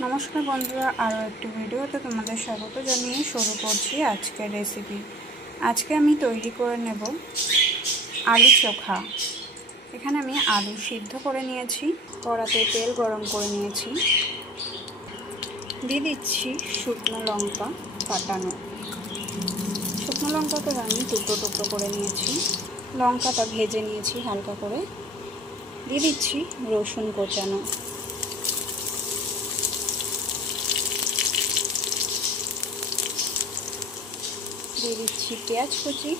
नमस्कार बंधुरा आरो एक भिडियोते तुम्हारे स्वागत जानिए शुरू करछि आजकेर रेसिपि। आज के आमी तैरी करे नेब आलू चोखा। एखाने आमी आलू सिद्ध करे निয়েছি, कड़ाते तेल गरम करे निয়েছি, दिए दिচ্ছি शुकनो लंका काटानो। शुकनो लंकाके आमी टुकरो टुकरो करे निয়েছি, लंकाटा भेजे निয়েছি हालका करे, दिए दिচ্ছি रसुन कोचानो, দিয়ে দিচ্ছি পেঁয়াজ কুচি,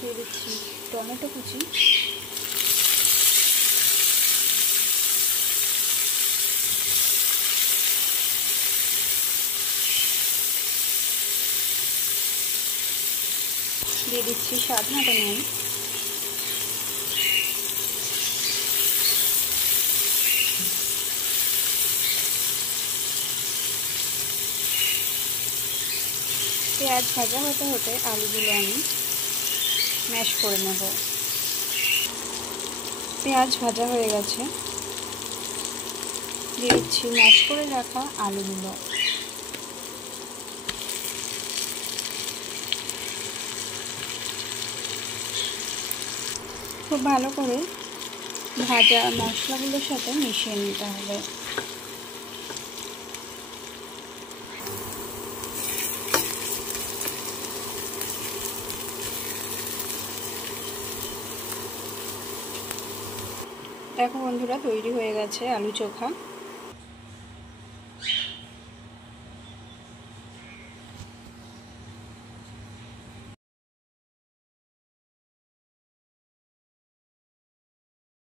দিয়ে দিচ্ছি টমেটো কুচি, দিয়ে দিচ্ছি স্বাদ মতো নুন, পেঁয়াজ ভাজা হতে হতে আলুগুলো আমি ম্যাশ করে নেব। পেঁয়াজ ভাজা হয়ে গেছে, দিয়ে দিচ্ছি ম্যাশ করে রাখা আলুগুলো। খুব ভালো করে ভাজা মশলাগুলোর সাথে মিশিয়ে নিতে হবে। দেখো বন্ধুরা, তৈরি হয়ে গেছে আলু চোখা।